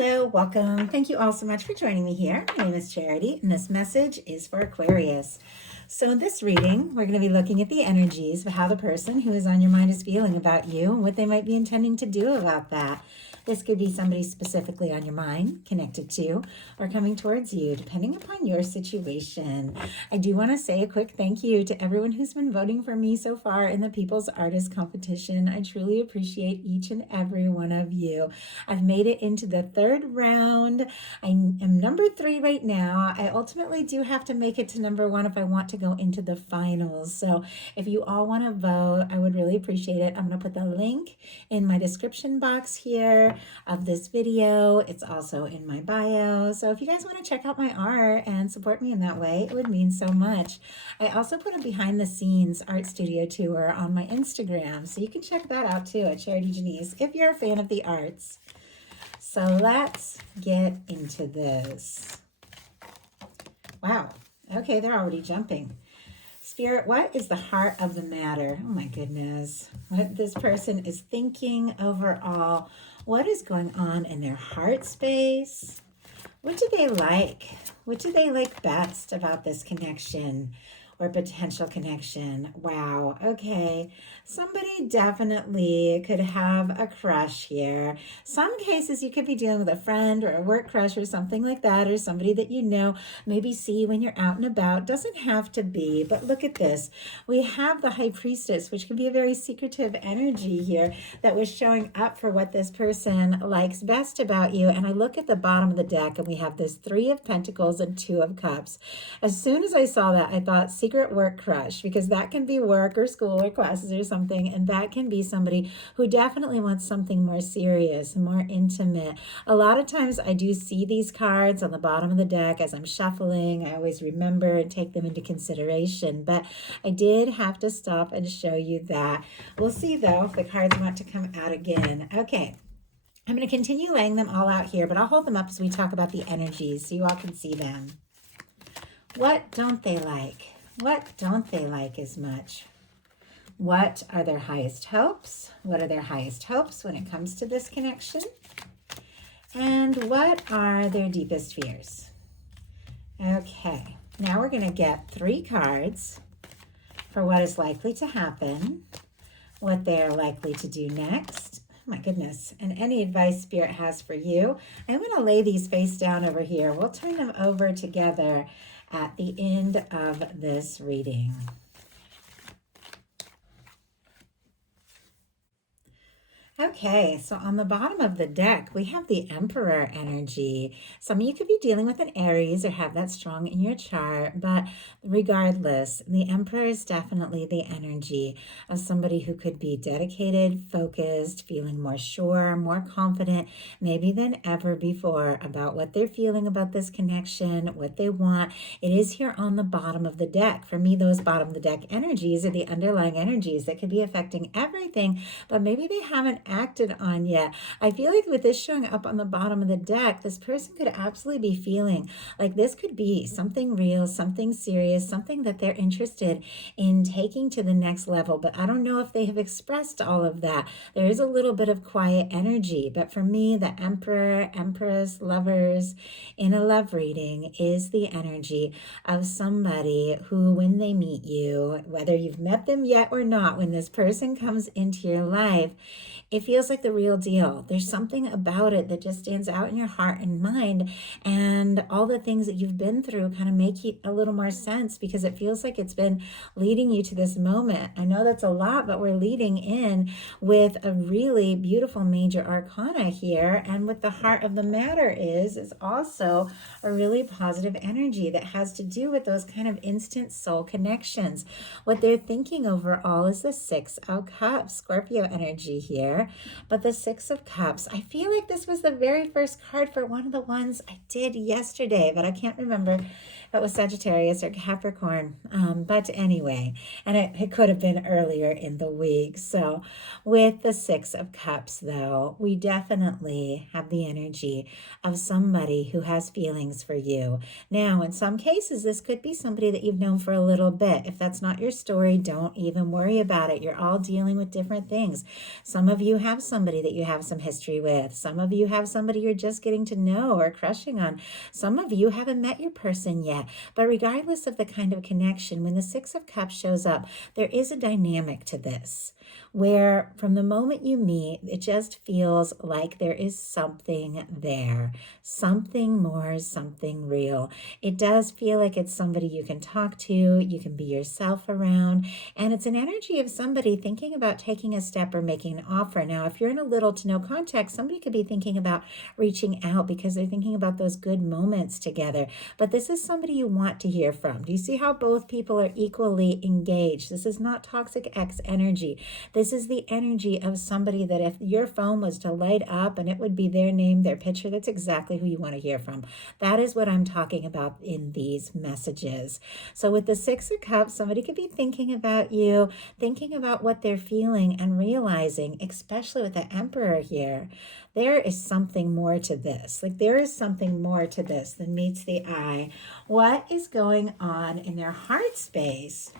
Hello, welcome. Thank you all so much for joining me here. My name is Charity, and this message is for Aquarius. So in this reading, we're going to be looking at the energies of how the person who is on your mind is feeling about you and what they might be intending to do about that. This could be somebody specifically on your mind, connected to, or coming towards you, depending upon your situation. I do want to say a quick thank you to everyone who's been voting for me so far in the People's Artist Competition. I truly appreciate each and every one of you. I've made it into the third round. I am number 3 right now. I ultimately do have to make it to number 1 if I want to go into the finals. So if you all want to vote, I would really appreciate it. I'm going to put the link in my description box here of this video. It's also in my bio. So if you guys want to check out my art and support me in that way, it would mean so much. I also put a behind the scenes art studio tour on my Instagram. So you can check that out too at Charity Janice if you're a fan of the arts. So let's get into this. Wow. Okay, they're already jumping. Spirit, what is the heart of the matter? Oh my goodness. What this person is thinking overall. What is going on in their heart space? What do they like? What do they like best about this connection or potential connection? Wow. Okay. Somebody definitely could have a crush here. Some cases you could be dealing with a friend or a work crush or something like that, or somebody that you know, maybe see when you're out and about. Doesn't have to be, but look at this. We have the High Priestess, which can be a very secretive energy here that was showing up for what this person likes best about you. And I look at the bottom of the deck and we have this 3 of Pentacles and 2 of Cups. As soon as I saw that, I thought secret work crush, because that can be work or school or classes or something, and that can be somebody who definitely wants something more serious, more intimate. A lot of times I do see these cards on the bottom of the deck as I'm shuffling. I always remember and take them into consideration, but I did have to stop and show you that. We'll see though if the cards want to come out again. Okay. I'm going to continue laying them all out here, but I'll hold them up as we talk about the energies so you all can see them. What don't they like? What don't they like as much? What are their highest hopes? What are their highest hopes when it comes to this connection? And what are their deepest fears? Okay, now we're going to get 3 cards for what is likely to happen, what they're likely to do next. Oh my goodness. And any advice Spirit has for you. I'm going to lay these face down over here. We'll turn them over together at the end of this reading. Okay, so on the bottom of the deck, we have the Emperor energy. Some of you could be dealing with an Aries or have that strong in your chart, but regardless, the Emperor is definitely the energy of somebody who could be dedicated, focused, feeling more sure, more confident, maybe than ever before about what they're feeling about this connection, what they want. It is here on the bottom of the deck. For me, those bottom of the deck energies are the underlying energies that could be affecting everything, but maybe they haven't acted on yet. I feel like with this showing up on the bottom of the deck, this person could absolutely be feeling like this could be something real, something serious, something that they're interested in taking to the next level. But I don't know if they have expressed all of that. There is a little bit of quiet energy. But for me, the Emperor, Empress, Lovers in a love reading is the energy of somebody who, when they meet you, whether you've met them yet or not, when this person comes into your life, it feels like the real deal. There's something about it that just stands out in your heart and mind, and all the things that you've been through kind of make it a little more sense because it feels like it's been leading you to this moment. I know that's a lot, but we're leading in with a really beautiful major arcana here, and what the heart of the matter is also a really positive energy that has to do with those kind of instant soul connections. What they're thinking overall is the 6 of Cups, Scorpio energy here. But the 6 of Cups, I feel like this was the very first card for one of the ones I did yesterday, but I can't remember if it was Sagittarius or Capricorn. But anyway, and it could have been earlier in the week. So with the 6 of Cups, though, we definitely have the energy of somebody who has feelings for you. Now, in some cases, this could be somebody that you've known for a little bit. If that's not your story, don't even worry about it. You're all dealing with different things. Some of you you have somebody that you have some history with. Some of you have somebody you're just getting to know or crushing on. Some of you haven't met your person yet. But regardless of the kind of connection, when the Six of Cups shows up, there is a dynamic to this where from the moment you meet, it just feels like there is something there, something more, something real. It does feel like it's somebody you can talk to, you can be yourself around, and it's an energy of somebody thinking about taking a step or making an offer. Now, if you're in a little to no contact, somebody could be thinking about reaching out because they're thinking about those good moments together. But this is somebody you want to hear from. Do you see how both people are equally engaged? This is not toxic X energy. This is the energy of somebody that if your phone was to light up and it would be their name, their picture, that's exactly who you want to hear from. That is what I'm talking about in these messages. So with the Six of Cups, somebody could be thinking about you, thinking about what they're feeling and realizing, especially with the Emperor here, there is something more to this. Like there is something more to this than meets the eye. What is going on in their heart space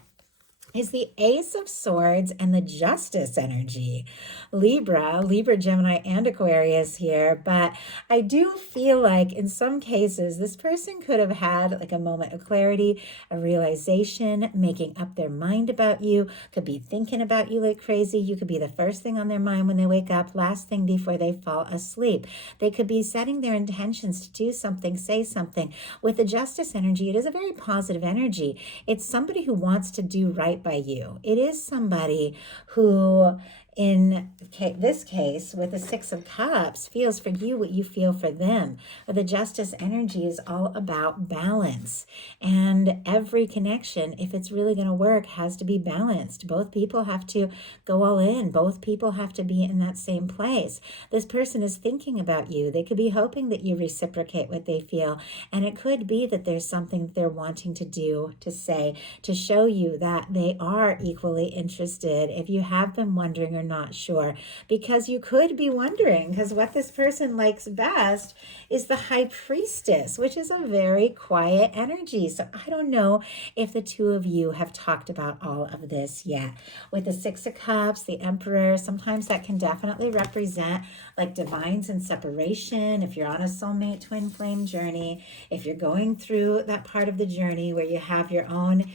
is the Ace of Swords and the Justice energy. Libra, Gemini, and Aquarius here. But I do feel like in some cases, this person could have had like a moment of clarity, a realization, making up their mind about you, could be thinking about you like crazy. You could be the first thing on their mind when they wake up, last thing before they fall asleep. They could be setting their intentions to do something, say something. With the Justice energy, it is a very positive energy. It's somebody who wants to do right by you. It is somebody who, in this case, with the Six of Cups, feels for you what you feel for them. But the Justice energy is all about balance. And every connection, if it's really going to work, has to be balanced. Both people have to go all in. Both people have to be in that same place. This person is thinking about you. They could be hoping that you reciprocate what they feel. And it could be that there's something that they're wanting to do, to say, to show you that they are equally interested. If you have been wondering or not sure, because you could be wondering, because what this person likes best is the High Priestess, which is a very quiet energy. So I don't know if the two of you have talked about all of this yet. With the Six of Cups, the Emperor, sometimes that can definitely represent like divines and separation. If you're on a soulmate twin flame journey, if you're going through that part of the journey where you have your own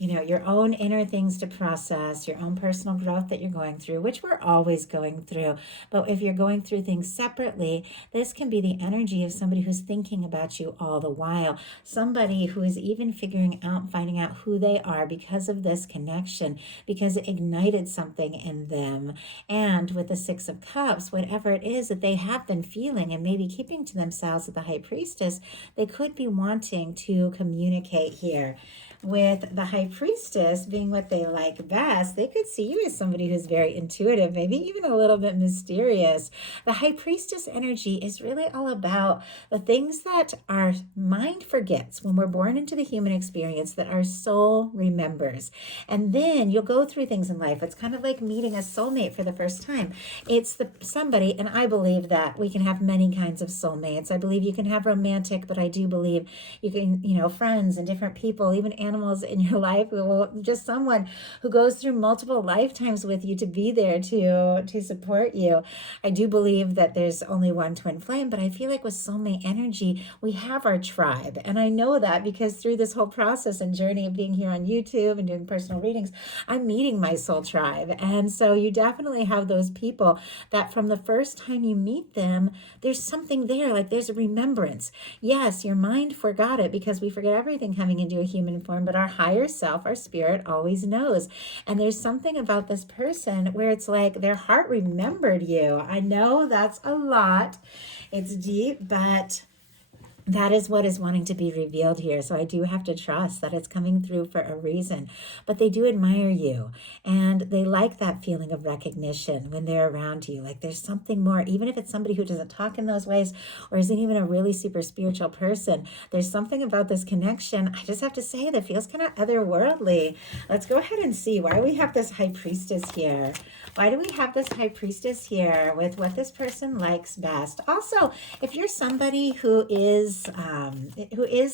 your own inner things to process, your own personal growth that you're going through, which we're always going through. But if you're going through things separately, this can be the energy of somebody who's thinking about you all the while. Somebody who is even finding out who they are because of this connection, because it ignited something in them. And with the Six of Cups, whatever it is that they have been feeling and maybe keeping to themselves with the High Priestess, they could be wanting to communicate here. With the High Priestess being what they like best, they could see you as somebody who's very intuitive, maybe even a little bit mysterious. The High Priestess energy is really all about the things that our mind forgets when we're born into the human experience that our soul remembers. And then you'll go through things in life. It's kind of like meeting a soulmate for the first time. It's somebody, and I believe that we can have many kinds of soulmates. I believe you can have romantic, but I do believe you can, friends and different people, even animals in your life, just someone who goes through multiple lifetimes with you to be there to support you. I do believe that there's only one twin flame, but I feel like with soulmate energy, we have our tribe. And I know that because through this whole process and journey of being here on YouTube and doing personal readings, I'm meeting my soul tribe. And so you definitely have those people that from the first time you meet them, there's something there, like there's a remembrance. Yes, your mind forgot it because we forget everything coming into a human form, but our higher self, our spirit, always knows. And there's something about this person where it's like their heart remembered you. I know that's a lot. It's deep, but that is what is wanting to be revealed here. So I do have to trust that it's coming through for a reason. But they do admire you. And they like that feeling of recognition when they're around you. Like there's something more. Even if it's somebody who doesn't talk in those ways or isn't even a really super spiritual person, there's something about this connection, I just have to say, that feels kind of otherworldly. Let's go ahead and see why we have this High Priestess here. Why do we have this High Priestess here with what this person likes best? Also, if you're somebody who is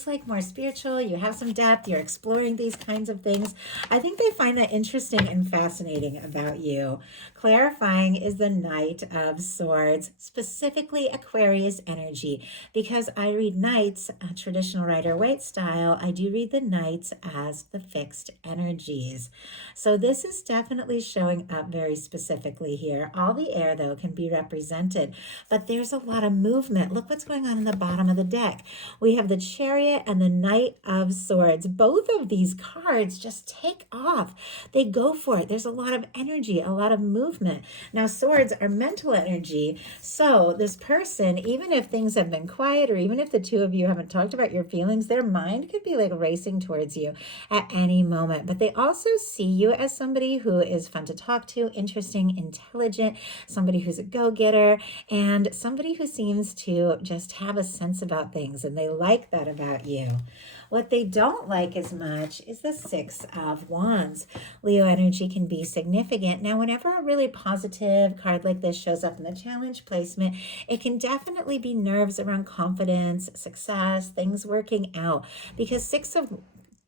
like more spiritual. You have some depth. You're exploring these kinds of things. I think they find that interesting and fascinating about you. Clarifying is the Knight of Swords, specifically Aquarius energy. Because I read Knights, a traditional Rider-Waite style, I do read the Knights as the fixed energies. So this is definitely showing up very specifically here. All the air, though, can be represented, but there's a lot of movement. Look what's going on in the bottom of the deck. We have the Chariot and the Knight of Swords. Both of these cards just take off. They go for it. There's a lot of energy, a lot of movement. Now, swords are mental energy. So this person, even if things have been quiet, or even if the two of you haven't talked about your feelings, their mind could be like racing towards you at any moment. But they also see you as somebody who is fun to talk to, interesting, intelligent, somebody who's a go-getter, and somebody who seems to just have a sense about things, and they like that about you. What they don't like as much is the Six of Wands. Leo energy can be significant. Now, whenever a really positive card like this shows up in the challenge placement, it can definitely be nerves around confidence, success, things working out, because Six of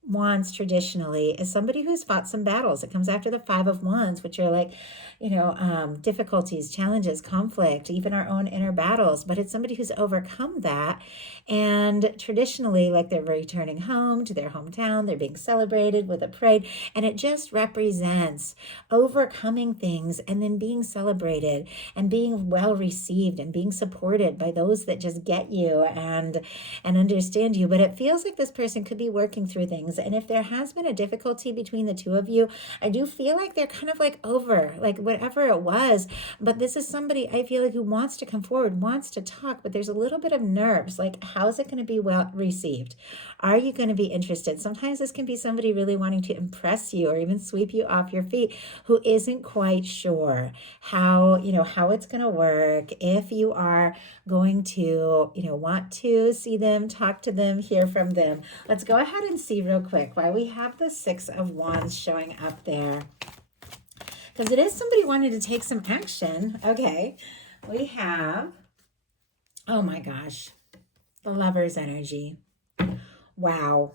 Wands traditionally is somebody who's fought some battles. It comes after the Five of Wands, which are like, difficulties, challenges, conflict, even our own inner battles. But it's somebody who's overcome that. And traditionally, like, they're returning home to their hometown, they're being celebrated with a parade. And it just represents overcoming things and then being celebrated and being well received and being supported by those that just get you and understand you. But it feels like this person could be working through things. And if there has been a difficulty between the two of you, I do feel like they're kind of like over, like whatever it was. But this is somebody I feel like who wants to come forward, wants to talk, but there's a little bit of nerves. Like, how's it going to be well received? Are you going to be interested? Sometimes this can be somebody really wanting to impress you or even sweep you off your feet, who isn't quite sure how it's going to work, if you are going to, want to see them, talk to them, hear from them. Let's go ahead and see real quick why we have the Six of Wands showing up there. Because it is somebody wanting to take some action. Okay, we have, oh my gosh, the Lover's energy. Wow.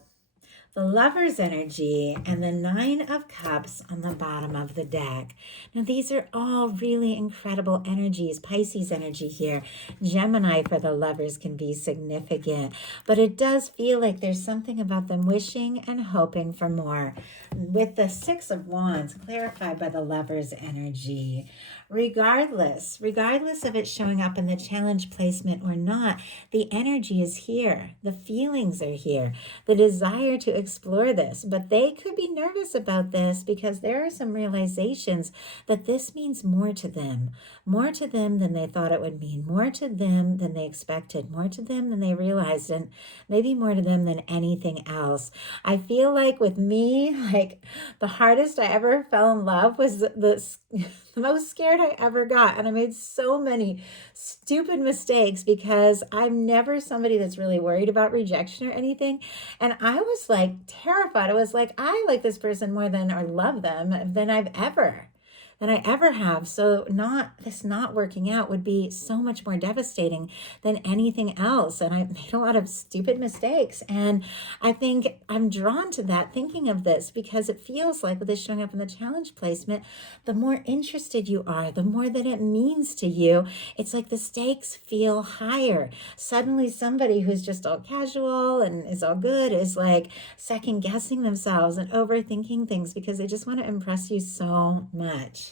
The Lover's energy and the Nine of Cups on the bottom of the deck. Now, these are all really incredible energies. Pisces energy here. Gemini for the Lovers can be significant, but it does feel like there's something about them wishing and hoping for more. With the Six of Wands clarified by the Lover's energy, regardless of it showing up in the challenge placement or not, the energy is here. The feelings are here. The desire to explore this, but they could be nervous about this because there are some realizations that this means more to them than they thought it would mean, more to them than they expected, more to them than they realized, and maybe more to them than anything else. I feel like with me, like, the hardest I ever fell in love was the most scared I ever got. And I made so many stupid mistakes because I'm never somebody that's really worried about rejection or anything. And I was like terrified. I was like, I like this person more than, or love them than I ever have. So this not working out would be so much more devastating than anything else. And I made a lot of stupid mistakes. And I think I'm drawn to that, thinking of this, because it feels like with this showing up in the challenge placement, the more interested you are, the more that it means to you. It's like the stakes feel higher. Suddenly somebody who's just all casual and is all good is like second guessing themselves and overthinking things because they just want to impress you so much.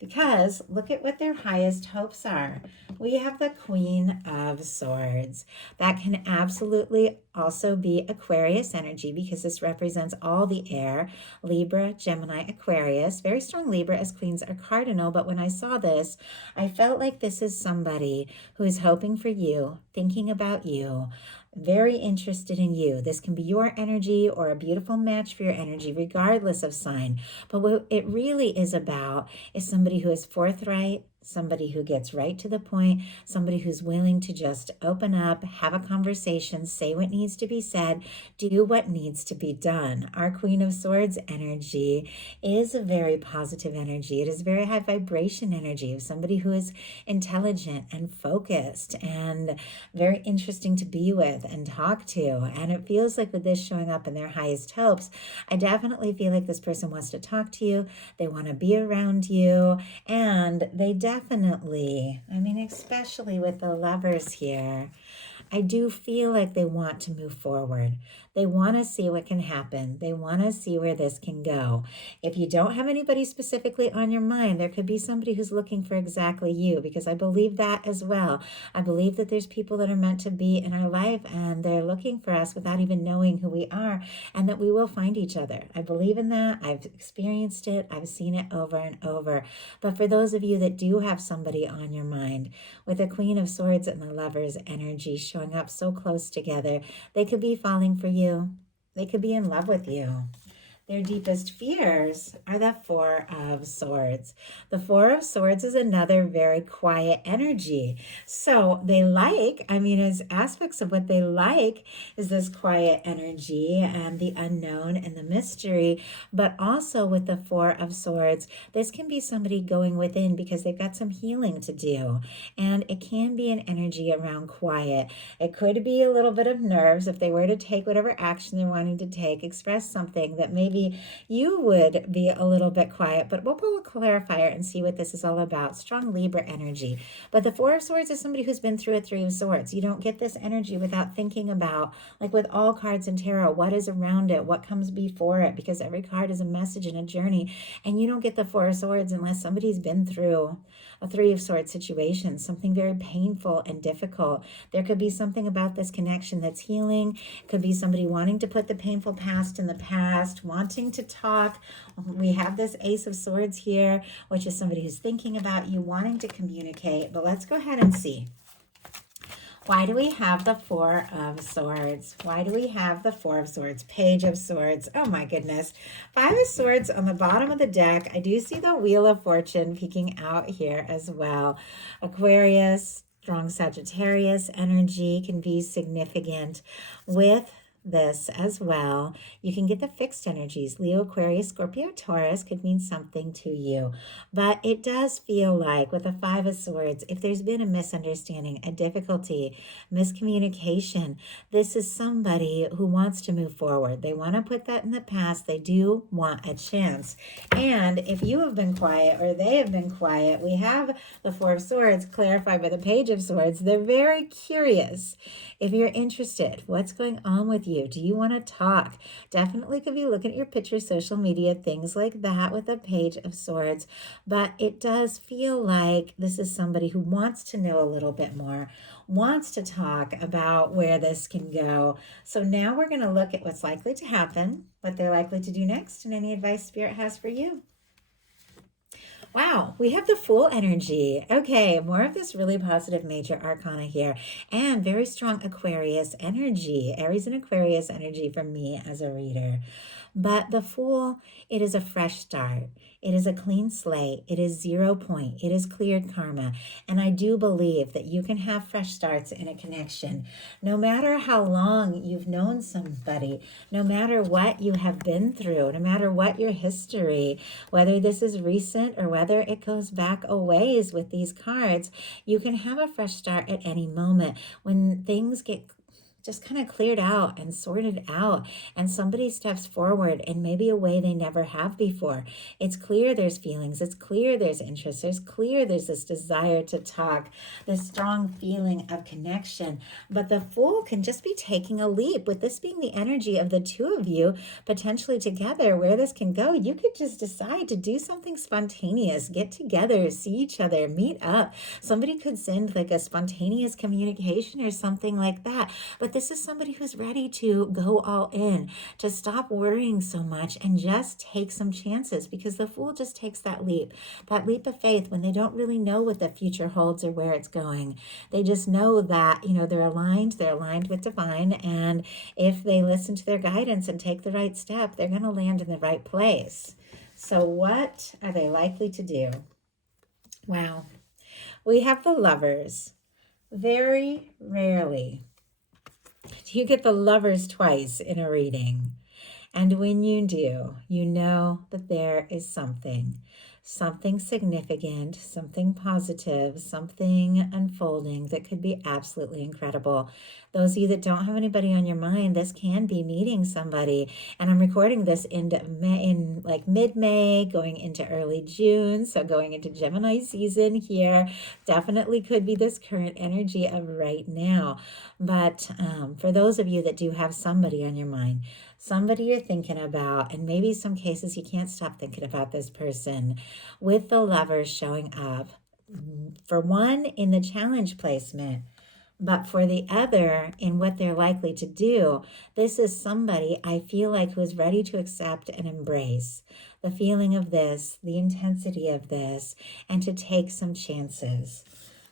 Because look at what their highest hopes are. We have the Queen of Swords. That can absolutely also be Aquarius energy because this represents all the air. Libra, Gemini, Aquarius. Very strong Libra as queens are cardinal. But when I saw this, I felt like this is somebody who is hoping for you, thinking about you, very interested in you. This can be your energy or a beautiful match for your energy, regardless of sign. But what it really is about is somebody who is forthright, somebody who gets right to the point, somebody who's willing to just open up, have a conversation, say what needs to be said, do what needs to be done. Our Queen of Swords energy is a very positive energy. It is very high vibration energy of somebody who is intelligent and focused and very interesting to be with and talk to. And it feels like with this showing up in their highest hopes, I definitely feel like this person wants to talk to you. They want to be around you. And they definitely, I mean, especially with the Lovers here, I do feel like they want to move forward. They want to see what can happen. They want to see where this can go. If you don't have anybody specifically on your mind, there could be somebody who's looking for exactly you, because I believe that as well. I believe that there's people that are meant to be in our life and they're looking for us without even knowing who we are, and that we will find each other. I believe in that. I've experienced it. I've seen it over and over. But for those of you that do have somebody on your mind, with the Queen of Swords and the Lovers energy showing up so close together, they could be falling for you. They could be in love with you. Their deepest fears are the Four of Swords. The Four of Swords is another very quiet energy. So they as aspects of what they like is this quiet energy and the unknown and the mystery. But also with the Four of Swords, this can be somebody going within because they've got some healing to do. And it can be an energy around quiet. It could be a little bit of nerves if they were to take whatever action they're wanting to take, express something that maybe you would be a little bit quiet, but we'll pull a clarifier and see what this is all about. Strong Libra energy. But the Four of Swords is somebody who's been through a Three of Swords. You don't get this energy without thinking about, like with all cards in tarot, what is around it, what comes before it, because every card is a message and a journey. And you don't get the Four of Swords unless somebody's been through a Three of Swords situation, something very painful and difficult. There could be something about this connection that's healing. It could be somebody wanting to put the painful past in the past, wanting to talk. We have this Ace of Swords here, which is somebody who's thinking about you, wanting to communicate. But let's go ahead and see. Why do we have the Four of Swords? Why do we have the Four of Swords? Page of Swords. Oh my goodness. Five of Swords on the bottom of the deck. I do see the Wheel of Fortune peeking out here as well. Aquarius, strong Sagittarius energy can be significant with this as well. You can get the fixed energies. Leo, Aquarius, Scorpio, Taurus could mean something to you. But it does feel like with the Five of Swords, if there's been a misunderstanding, a difficulty, miscommunication, this is somebody who wants to move forward. They want to put that in the past. They do want a chance. And if you have been quiet or they have been quiet, we have the Four of Swords clarified by the Page of Swords. They're very curious. If you're interested, what's going on with you? Do you want to talk? Definitely could be looking at your pictures, social media, things like that with the Page of Swords. But it does feel like this is somebody who wants to know a little bit more, wants to talk about where this can go. So now we're going to look at what's likely to happen, what they're likely to do next, and any advice Spirit has for you. Wow, we have the Fool energy. Okay, more of this really positive major arcana here, and very strong Aquarius energy, Aries and Aquarius energy from me as a reader. But the Fool, it is a fresh start. It is a clean slate. It is 0 point. It is cleared karma. And I do believe that you can have fresh starts in a connection. No matter how long you've known somebody, no matter what you have been through, no matter what your history, whether this is recent or whether it goes back a ways with these cards, you can have a fresh start at any moment when things get just kind of cleared out and sorted out, and somebody steps forward in maybe a way they never have before. It's clear there's feelings. It's clear there's interest. There's clear there's this desire to talk, this strong feeling of connection. But the Fool can just be taking a leap. With this being the energy of the two of you potentially together, where this can go, you could just decide to do something spontaneous, get together, see each other, meet up. Somebody could send like a spontaneous communication or something like that. But this is somebody who's ready to go all in, to stop worrying so much and just take some chances, because the Fool just takes that leap of faith when they don't really know what the future holds or where it's going. They just know that, they're aligned with divine, and if they listen to their guidance and take the right step, they're going to land in the right place. So what are they likely to do? Wow. We have the Lovers. Very rarely do you get the Lovers twice in a reading. And when you do, you know that there is something significant, something positive, something unfolding that could be absolutely incredible. Those of you that don't have anybody on your mind, this can be meeting somebody. And I'm recording this in like mid-May, going into early June. So going into Gemini season here, definitely could be this current energy of right now. But for those of you that do have somebody on your mind, somebody you're thinking about, and maybe some cases you can't stop thinking about this person, with the Lovers showing up, for one in the challenge placement, but for the other in what they're likely to do. This is somebody I feel like who's ready to accept and embrace the feeling of this, the intensity of this, and to take some chances.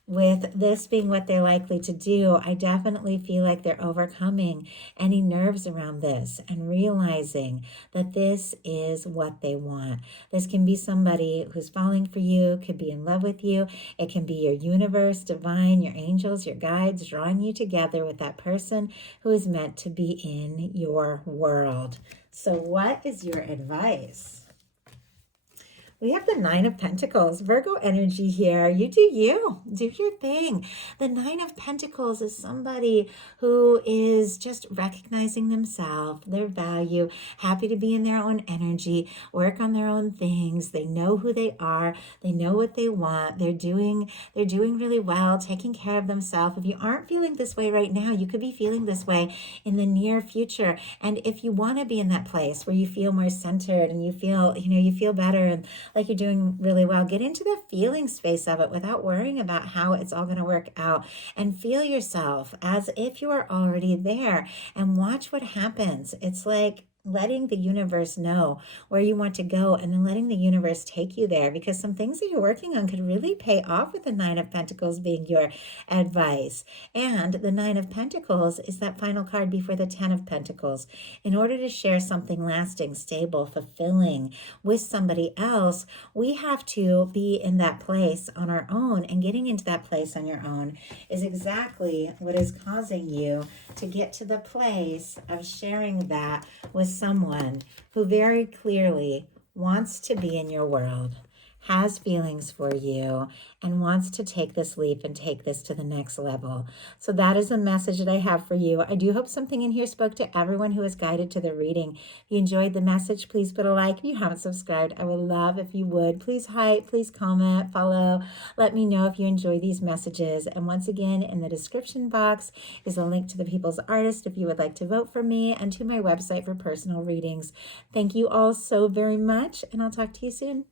With this being what they're likely to do, I definitely feel like they're overcoming any nerves around this and realizing that this is what they want. This can be somebody who's falling for you, could be in love with you. It can be your universe, divine, your angels, your guides, drawing you together with that person who is meant to be in your world. So what is your advice? We have the Nine of Pentacles, Virgo energy here. You do you, do your thing. The Nine of Pentacles is somebody who is just recognizing themselves, their value, happy to be in their own energy, work on their own things. They know who they are. They know what they want. They're doing really well, taking care of themselves. If you aren't feeling this way right now, you could be feeling this way in the near future. And if you want to be in that place where you feel more centered and you feel better and like you're doing really well, get into the feeling space of it without worrying about how it's all going to work out, and feel yourself as if you are already there and watch what happens. It's like letting the universe know where you want to go and then letting the universe take you there, because some things that you're working on could really pay off with the Nine of Pentacles being your advice. And the Nine of Pentacles is that final card before the Ten of Pentacles. In order to share something lasting, stable, fulfilling with somebody else, we have to be in that place on our own, and getting into that place on your own is exactly what is causing you to get to the place of sharing that with someone who very clearly wants to be in your world, has feelings for you, and wants to take this leap and take this to the next level. So that is the message that I have for you. I do hope something in here spoke to everyone who was guided to the reading. If you enjoyed the message, please put a like. If you haven't subscribed, I would love if you would. Please hype, please comment, follow. Let me know if you enjoy these messages. And once again, in the description box is a link to the People's Artist if you would like to vote for me, and to my website for personal readings. Thank you all so very much, and I'll talk to you soon.